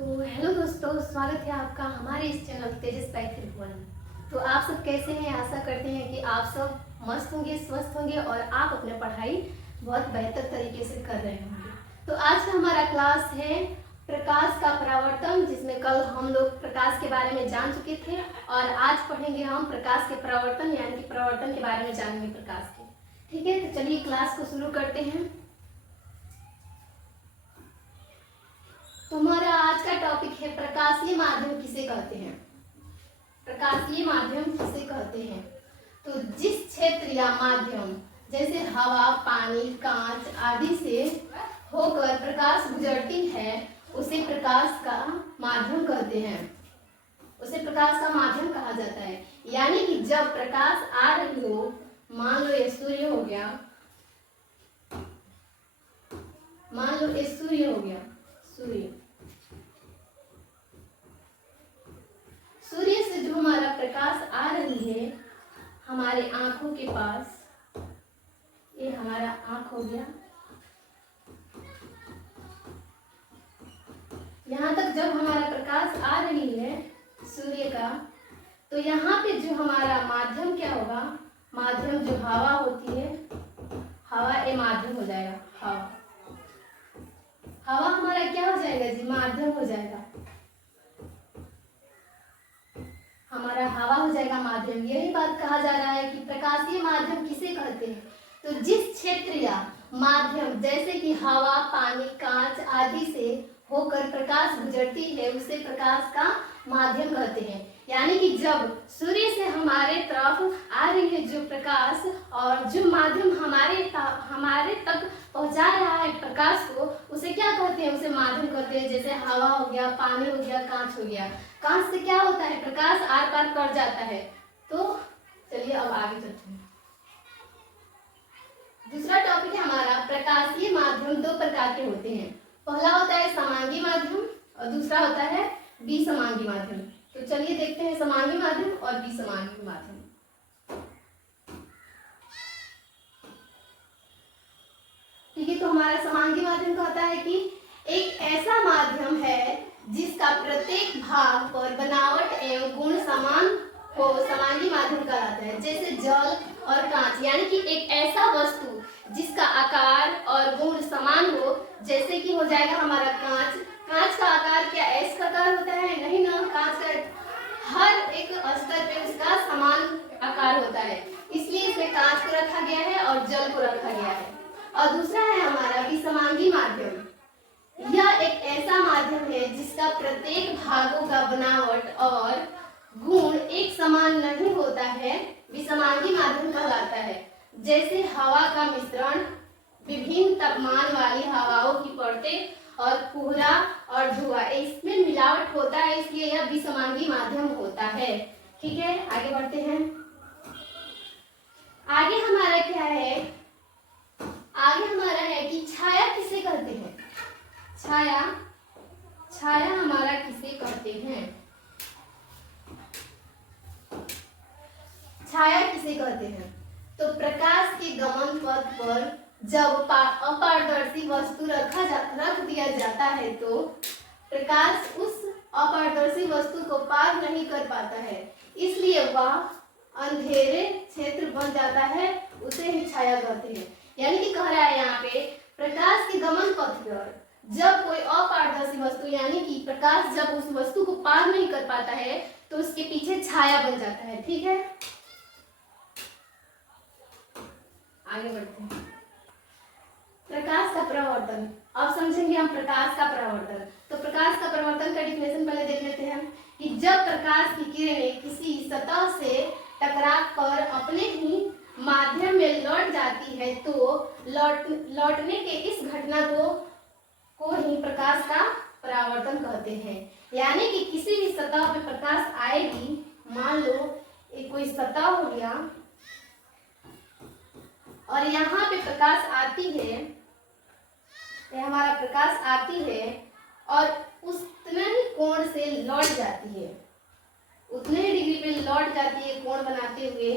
तो हेलो दोस्तों, स्वागत है आपका हमारे इस चैनल तेजस पैथ्रिक। तो आप सब कैसे हैं? आशा करते हैं कि आप सब मस्त होंगे, स्वस्थ होंगे और आप अपने पढ़ाई बहुत बेहतर तरीके से कर रहे होंगे। तो आज का हमारा क्लास है प्रकाश का परावर्तन, जिसमें कल हम लोग प्रकाश के बारे में जान चुके थे और आज पढ़ेंगे हम प्रकाश के परावर्तन यानी कि परावर्तन के बारे में जानेंगे प्रकाश के। ठीक है, तो चलिए क्लास को शुरू करते हैं। तो हमारा आज का टॉपिक है प्रकाशीय माध्यम किसे कहते हैं। प्रकाशीय माध्यम किसे कहते हैं? तो जिस क्षेत्र या माध्यम जैसे हवा, पानी, कांच आदि से होकर प्रकाश गुजरती है उसे प्रकाश का माध्यम कहते हैं। उसे प्रकाश का माध्यम कहा जाता है। यानी कि जब प्रकाश आ रही हो, मान लो ये सूर्य हो गया, मान लो ये सूर्य हो गया, सूर्य से जो हमारा प्रकाश आ रही है हमारे आंखों के पास, ये हमारा आंख हो गया, यहाँ तक जब हमारा प्रकाश आ रही है सूर्य का, तो यहाँ पे जो हमारा माध्यम क्या होगा, माध्यम जो हवा होती है, हवा ये माध्यम हो जाएगा। हवा हमारा क्या हो जाएगा जी? माध्यम हो जाएगा। हमारा हवा हो जाएगा माध्यम। यही बात कहा जा रहा है कि प्रकाशीय माध्यम किसे कहते हैं। तो जिस क्षेत्र या माध्यम जैसे कि हवा, पानी, कांच आदि से होकर प्रकाश गुजरती है उसे प्रकाश का माध्यम कहते हैं। यानी कि जब सूर्य से हमारे तरफ आ रही है जो प्रकाश और जो माध्यम हमारे तक पहुंचा रहा है प्रकाश को, उसे क्या कहते हैं? उसे माध्यम कहते हैं। जैसे हवा हो गया, पानी हो गया, कांच हो गया। कांच से क्या होता है? प्रकाश आर पार कर जाता है। तो चलिए अब आगे चलते हैं। दूसरा टॉपिक है हमारा प्रकाशीय माध्यम दो प्रकार के होते हैं। पहला होता है समांगी माध्यम और दूसरा होता है विसमांगी माध्यम। तो चलिए देखते हैं समांगी माध्यम और विसमांगी माध्यम। ठीक है, तो हमारा समांगी माध्यम कहता है कि एक ऐसा माध्यम है जिसका प्रत्येक भाग पर बनावट एवं गुण समान हो, समांगी माध्यम कहलाता है। जैसे जल और कांच, यानी कि एक ऐसा वस्तु जिसका आकार और गुण समान हो, जैसे कि हो जाएगा हमारा कांच। कांच का आकार क्या एस का आकार होता है? नहीं ना, कांच का हर एक स्तर पे उसका समान आकार होता है, इसलिए इसमें कांच को रखा गया है और जल को रखा गया है। और दूसरा है हमारा विसमांगी माध्यम। यह एक ऐसा माध्यम है जिसका प्रत्येक भागों का बनावट और गुण एक समान नहीं होता है, विसमांगी माध्यम कहलाता है। जैसे हवा का मिश्रण, विभिन्न तापमान वाली हवाओं की परतें और कोहरा और धुआं, इसमें मिलावट होता है, इसलिए यह विसमांगी माध्यम होता है। ठीक है, आगे बढ़ते हैं। आगे हमारा क्या है? आगे हमारा है कि छाया किसे कहते हैं। छाया हमारा किसे कहते हैं? छाया किसे कहते हैं? तो प्रकाश के गमन पथ पर जब अपारदर्शी वस्तु रख दिया जाता है तो प्रकाश उस अपारदर्शी वस्तु को पार नहीं कर पाता है, इसलिए वह अंधेरे क्षेत्र बन जाता है, उसे ही छाया कहते हैं। यानी कि कह रहा है यहाँ पे प्रकाश के गमन पथ पर जब कोई अपारदर्शी वस्तु यानी कि प्रकाश जब उस वस्तु को पार नहीं कर पाता है तो उसके पीछे छाया बन जाता है। ठीक है, आगे बढ़ते हैं। प्रकाश का परावर्तन, अब समझेंगे हम प्रकाश का परावर्तन। तो प्रकाश का परावर्तन का डेफिनेशन पहले देख लेते हैं कि जब प्रकाश की किरणें किसी सतह से टकरा कर अपने ही माध्यम में लौट जाती है तो लौटने के इस घटना को ही प्रकाश का परावर्तन कहते हैं। यानी कि किसी भी सतह पे प्रकाश आएगी, मान लो एक कोई सतह हो गया और यहाँ पे प्रकाश आती है, ये हमारा प्रकाश आती है और उतने ही कोण से लौट जाती है, उतने ही डिग्री पे लौट जाती है कोण बनाते हुए।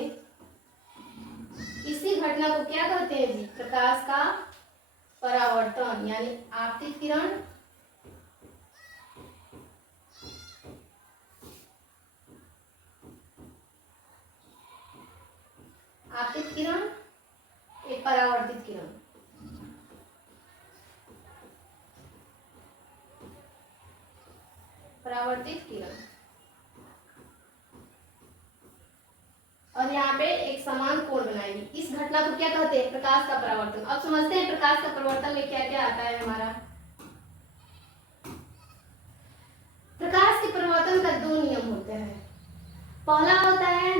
इसी घटना को क्या कहते हैं जी? प्रकाश का परावर्तन यानी आपतित किरण आपतित किरण, एक परावर्तित किरण। परावर्तित किरण, और यहाँ पे एक समान कोण बनाएगी। इस घटना को क्या कहते हैं? प्रकाश का परावर्तन। अब समझते हैं प्रकाश का परावर्तन में क्या क्या आता है हमारा। प्रकाश के परावर्तन का दो नियम होते हैं। पहला होता है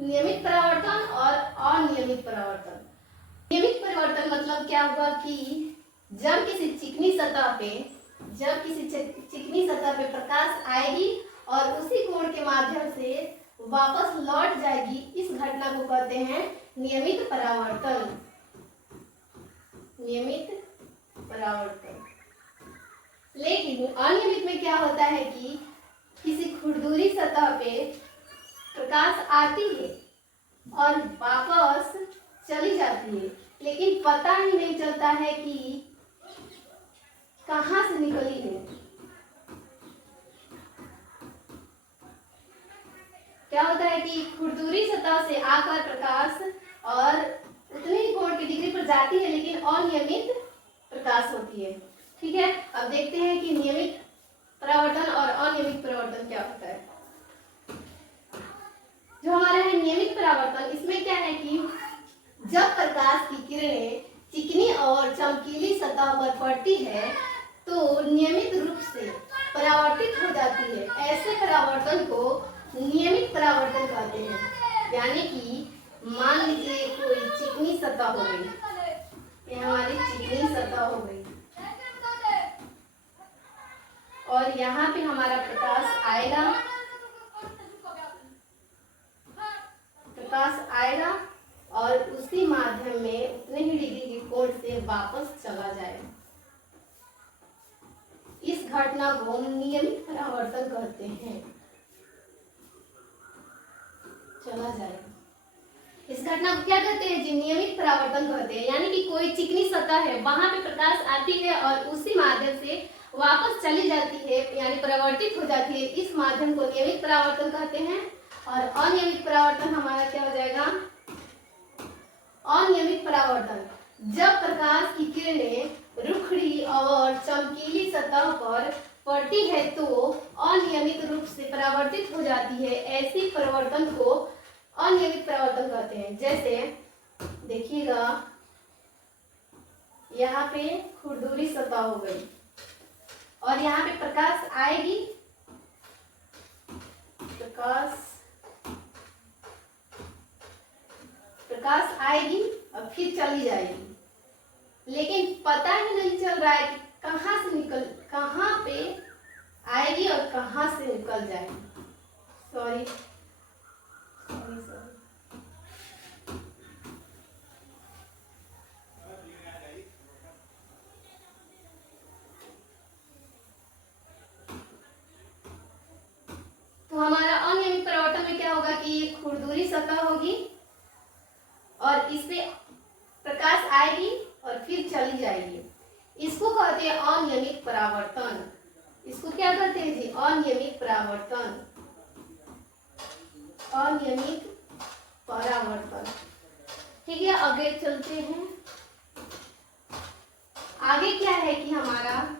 नियमित परावर्तन और अनियमित परावर्तन। नियमित परिवर्तन मतलब क्या हुआ कि जब किसी चिकनी सतह पे प्रकाश आएगी और उसी कोण के माध्यम से वापस लौट जाएगी, इस घटना को कहते हैं नियमित परावर्तन। नियमित परावर्तन। लेकिन अनियमित में क्या होता है कि किसी खुरदुरी सतह पे प्रकाश आती है और वापस चली जाती है, लेकिन पता ही नहीं चलता है कि कहां से निकली है। क्या होता है कि खुरदुरी सतह से आकर प्रकाश और उतने ही कोण की डिग्री पर जाती है, लेकिन अनियमित प्रकाश होती है। ठीक है, अब देखते हैं कि नियमित परावर्तन और अनियमित परावर्तन क्या होता है। जो हमारा है नियमित परावर्तन, इसमें क्या है कि जब प्रकाश की किरणें चिकनी और चमकीली सतह पर पड़ती है तो नियमित रूप से परावर्तित हो जाती है। ऐसे परावर्तन को नियमित परावर्तन कहते हैं। यानी कि मान लीजिए कोई चिकनी सतह हो गई, ये हमारी चिकनी सतह हो गई, और यहाँ पे हमारा प्रकाश आएगा और उसी माध्यम में उतने ही डिग्री के कोण से वापस चला जाएगा। इस घटना को नियमित परावर्तन कहते हैं। चला जाएगा, इस घटना को क्या कहते हैं जी? नियमित परावर्तन कहते हैं। यानी कि कोई चिकनी सतह है, वहां पे प्रकाश आती है और उसी माध्यम से वापस चली जाती है, यानी परावर्तित हो जाती है। इस माध्यम को नियमित परावर्तन कहते हैं। और अनियमित परावर्तन हमारा क्या हो जाएगा? अनियमित परावर्तन, जब प्रकाश की किरणें रुखड़ी और चमकीली सतह पर पड़ती है तो अनियमित रूप से परावर्तित हो जाती है। ऐसी परावर्तन को अनियमित परावर्तन कहते हैं। जैसे देखिएगा, यहाँ पे खुरदुरी सतह हो गई और यहाँ पे प्रकाश आएगी, प्रकाश आएगी और फिर चली जाएगी, लेकिन पता ही नहीं चल रहा है कि कहाँ पे आएगी और कहाँ से निकल जाएगी। सॉरी, तो हमारा अनियमित परावर्तन में क्या होगा कि खुरदुरी सतह होगी और इस पे प्रकाश आएगी और फिर चली जाएगी। इसको कहते हैं अनियमित परावर्तन। इसको क्या कहते हैं जी? अनियमित परावर्तन। अनियमित परावर्तन। ठीक है, आगे चलते हैं। आगे क्या है कि हमारा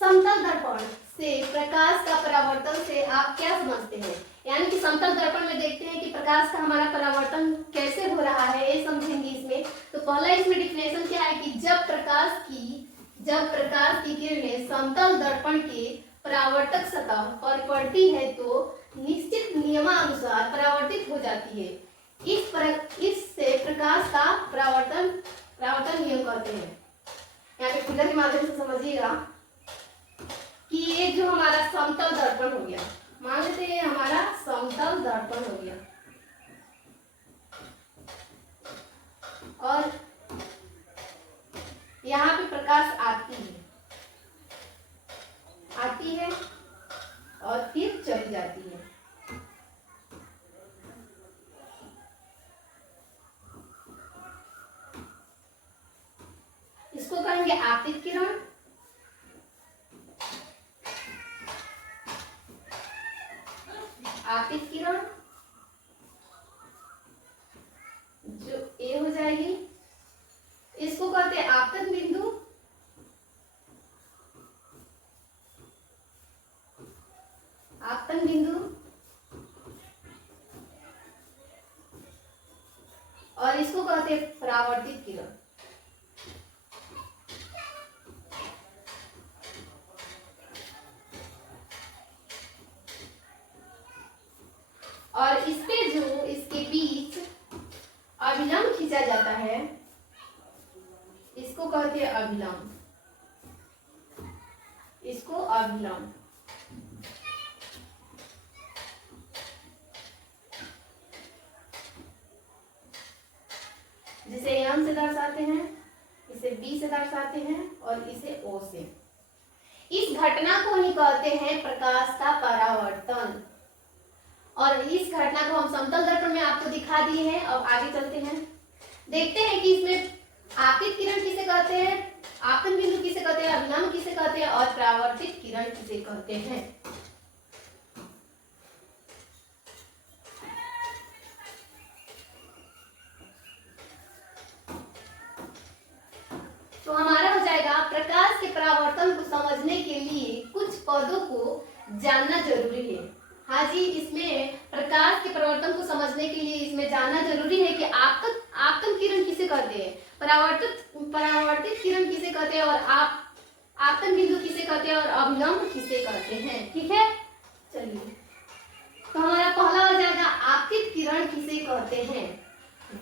समतल दर्पण से प्रकाश का परावर्तन से आप क्या समझते हैं? यानी कि समतल दर्पण में देखते हैं कि प्रकाश का हमारा परावर्तन कैसे हो रहा है, ये समझेंगे इसमें। तो पहला इसमें डिफिनेशन क्या है कि जब प्रकाश की किरणें समतल दर्पण के परावर्तक सतह पर पड़ती है तो निश्चित नियमानुसार परावर्तित हो जाती है। इससे प्रकाश का परावर्तन नियम कहते हैं। यहाँ पे फिगर के माध्यम से समझिएगा कि ये जो हमारा समतल दर्पण हो गया, मान लेते हैं हमारा समतल दर्पण हो गया, और यहाँ पे प्रकाश आती है और फिर चली जाती है। इसको कहेंगे आपतित किरण। आपतित किरण इसको कहते हैं आपतन बिंदु, आपतन बिंदु, और इसको कहते हैं परावर्तित किरण। और इस पे जो इसके बीच अभिलंब खींचा जाता है, इसको कहते हैं अभिलंब, इसको अभिलंब। जिसे एम से दर्शाते हैं, इसे बी से दर्शाते हैं और इसे ओ से। इस घटना को ही कहते हैं प्रकाश का परावर्तन। और इस घटना को हम समतल दर्पण में आपको दिखा दिए हैं। अब आगे चलते हैं, देखते हैं कि इसमें आपतित किरण किसे कहते हैं, आपतन बिंदु किसे कहते हैं, अभिलंब किसे कहते हैं और परावर्तित किरण किसे कहते हैं। तो हमारा हो जाएगा प्रकाश के परावर्तन को समझने के लिए कुछ पदों को जानना जरूरी है। हाँ जी, इसमें प्रकाश के परावर्तन को समझने के लिए इसमें जानना जरूरी है कि आपतन किरण किसे कहते हैं, परावर्तित किरण किसे कहते हैं और आपतन बिंदु किसे कहते हैं और अभिलंब किसे कहते हैं। ठीक है, चलिए तो हमारा पहला हो जाएगा आपतित किरण किसे कहते हैं।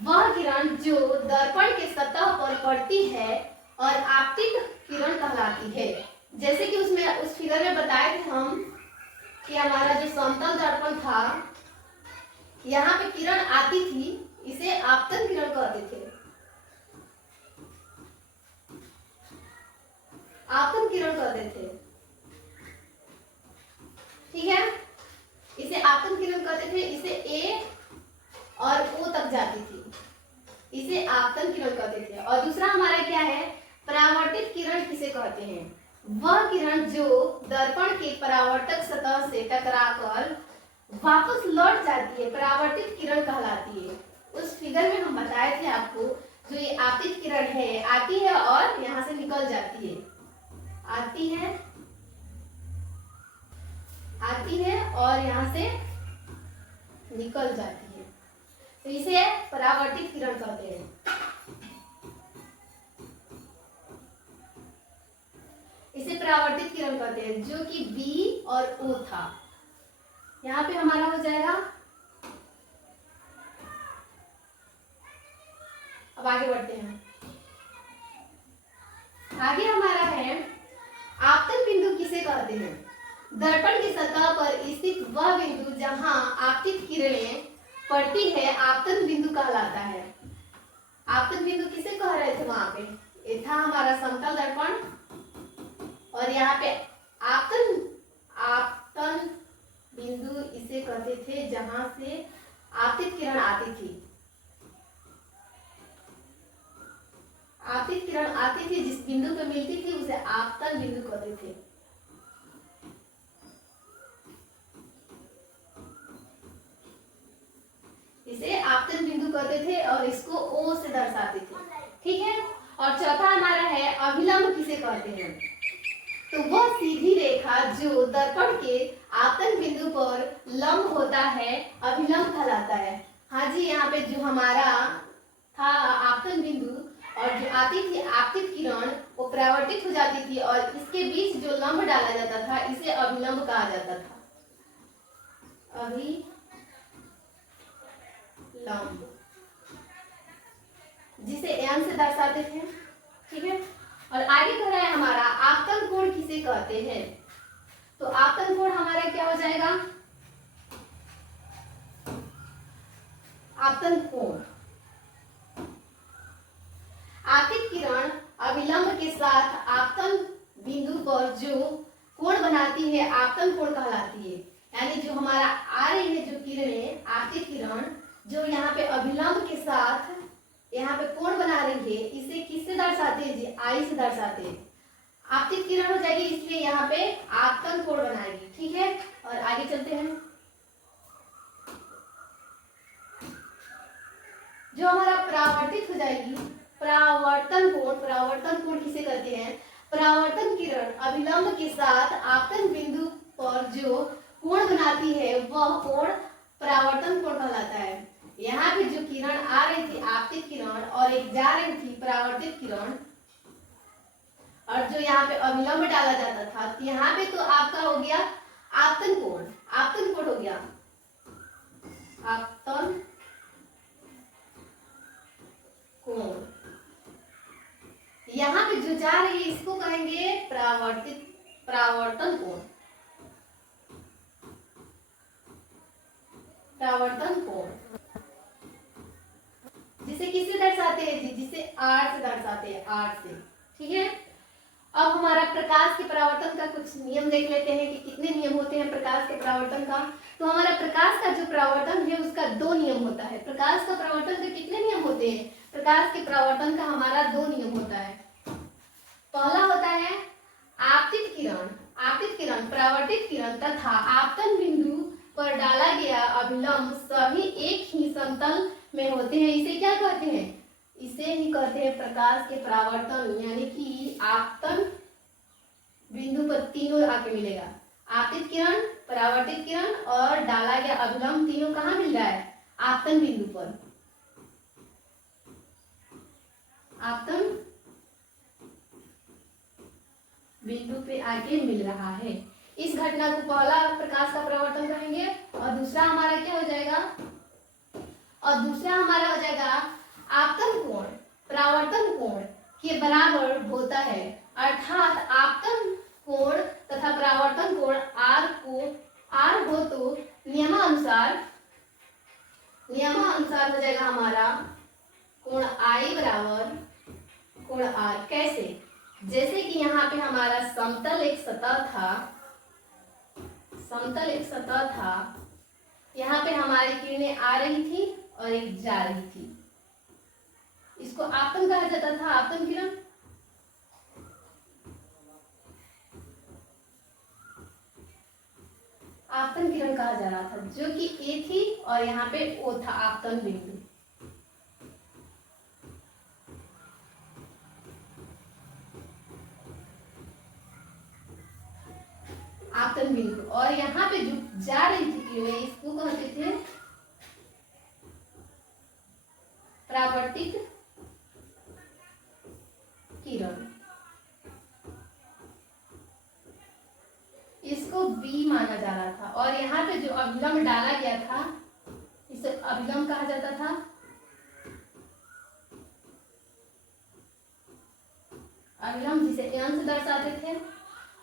वह किरण जो दर्पण के सतह पर पड़ती है और आपतित किरण कहलाती है। जैसे कि उसमें उस फिगर में बताए थे हम कि हमारा जो समतल दर्पण था, यहाँ पे किरण आती थी, इसे आपतन किरण कहते थे, आपतन किरण कहते थे। ठीक है, इसे आपतन किरण कहते थे। इसे ए और ओ तक जाती थी, इसे आपतन किरण कहते थे। और दूसरा हमारा क्या है, परावर्तित किरण किसे कहते हैं। वह किरण जो दर्पण के परावर्तक सतह से टकराकर वापस लौट जाती है, परावर्तित किरण कहलाती है। उस फिगर में हम बताए थे आपको, जो ये आपतित किरण है, आती है और यहाँ से निकल जाती है, आती है और यहाँ से निकल जाती है, तो इसे परावर्तित किरण कहते हैं। इसे परावर्तित किरण कहते हैं, जो कि बी और ओ था। यहाँ पे हमारा हो जाएगा, अब आगे बढ़ते हैं। आगे हमारा है आपतन बिंदु किसे कहते हैं। दर्पण की सतह पर स्थित वह बिंदु जहां आपतित किरणें पड़ती है, आपतन बिंदु कहलाता है। आपतन बिंदु किसे कह रहे थे, वहां पे ये था हमारा समतल दर्पण, और यहाँ पे आपतन बिंदु इसे कहते थे जहां से आपतित किरण आती थी। आपतित किरण आती थी, जिस बिंदु पे मिलती थी उसे आपतन बिंदु कहते थे। इसे आपतन बिंदु कहते थे और इसको ओ से दर्शाते थे। ठीक है, और चौथा हमारा है अभिलंब किसे कहते हैं। तो वह सीधी रेखा जो दर्पण के आपतन बिंदु पर लंब होता है, अभिलंब कहलाता है। हाँ जी, यहाँ पे जो हमारा था आपतन बिंदु और जो आती थी आपतित किरण, वो परावर्तित हो जाती थी और इसके बीच जो लंब डाला जाता था, इसे अभिलंब कहा जाता था, अभिलंब, जिसे एम से दर्शाते थे। ठीक है, और आगे कह रहा है हमारा आपतन कोण किसे कहते हैं। तो आपतन कोण हमारा क्या हो जाएगा, आपतन कोण, आपतित किरण अभिलंब के साथ आपतन बिंदु पर जो कोण बनाती है, आपतन कोण कहलाती है। यानी जो हमारा आ रही है जो किरणें, आपतित किरण जो यहाँ पे अभिलंब के साथ यहाँ पे कोण बना रही है, इसे किससे दर्शाते हैं जी, आई से दर्शाते हैं। आपतित किरण हो जाएगी, इसलिए यहाँ पे आपतन कोण बनाएगी। ठीक है, और आगे चलते हैं। जो हमारा परावर्तित हो जाएगी, परावर्तन कोण किसे कहते हैं? परावर्तन किरण अभिलंब के साथ आपतन बिंदु पर जो कोण बनाती है वह कोण परावर्तन कोण कहलाता है। यहाँ पे जो किरण आ रही थी आपतित किरण और एक जा रही थी परावर्तित किरण, और जो यहाँ पे अभिलंब डाला जाता था, तो यहाँ पे तो आपका हो गया आपतन कोण हो गया आपतन कोण। यहाँ पे जो जा रही है इसको कहेंगे परावर्तन कोण। जिसे किससे दर्शाते हैं जी? जिसे आर से दर्शाते हैं, आर से। ठीक है, अब हमारा प्रकाश के परावर्तन का कुछ नियम देख लेते हैं कि कितने नियम होते हैं प्रकाश के परावर्तन का। तो हमारा प्रकाश का जो परावर्तन है उसका 2 नियम होता है। प्रकाश का परावर्तन के कितने नियम होते हैं? प्रकाश के परावर्तन का हमारा 2 नियम होता है। पहला होता है आपतित किरण, परावर्तित किरण तथा आपतन बिंदु पर डाला गया अभिलंब सभी एक ही समतल में होते हैं। इसे क्या कहते हैं? इसे ही कहते हैं प्रकाश के परावर्तन, यानी कि आपतन बिंदु पर तीनों आके मिलेगा। आपतित किरण, परावर्तित किरण और डाला गया अभिलंब तीनों कहाँ मिल रहा है? आपतन बिंदु पर। आपतन बिंदु पे आके मिल रहा है। इस घटना को पहला प्रकाश का परावर्तन कहेंगे, और दूसरा हमारा क्या हो जाएगा? आपतन कोण परावर्तन कोण के बराबर होता है, अर्थात आपतन कोण तथा परावर्तन कोण आर हो तो नियमानुसार हो जाएगा हमारा कोण आई बराबर कोण आर। कैसे? जैसे कि यहाँ पे हमारा समतल एक सतह था, यहाँ पे हमारी किरणें आ रही थी और एक जा रही थी। इसको आपतन कहा जाता था, आपतन किरण। आपतन किरण कहा जा रहा था, जो कि ए थी और यहाँ पे ओ था, आपतन बिंदु। आपतन बिंदु, और यहाँ पे जो जा रही थी किरणें इसको कहते थे परावर्तित किरण। इसको बी माना जा रहा था, और यहाँ पे जो अभिलंब डाला गया था इसे अभिलंब कहा जाता था। अभिलंब जिसे एन से दर्शाते थे,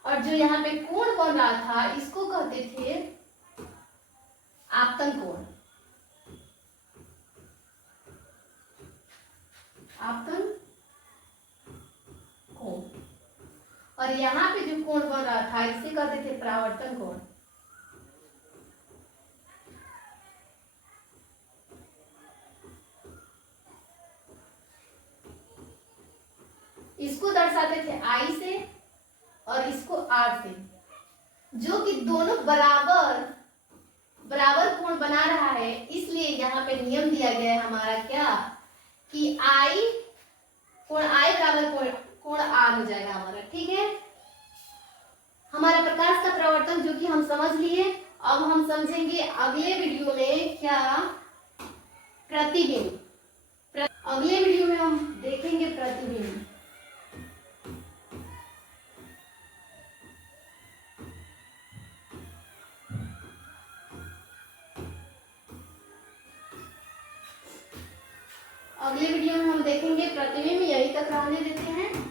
और जो यहाँ पे कोण बन रहा था इसको कहते थे आपतन कोण। और यहाँ पे जो कोण बन रहा था इसे कहते थे परावर्तन कोण। इसको दर्शाते थे आई से और इसको आर से, जो कि दोनों बराबर कोण बना रहा है। इसलिए यहाँ पे नियम दिया गया है हमारा क्या, कि कोण आई बराबर कोण आर हो जाएगा हमारा। ठीक है, हमारा प्रकाश का परावर्तन जो कि हम समझ लिए। अब हम समझेंगे अगले वीडियो में क्या, प्रतिबिंब। अगले वीडियो में हम देखेंगे प्रतिबिंब। अगले वीडियो में हम देखेंगे प्रतिबिंब। यहीं तक रहने देते हैं।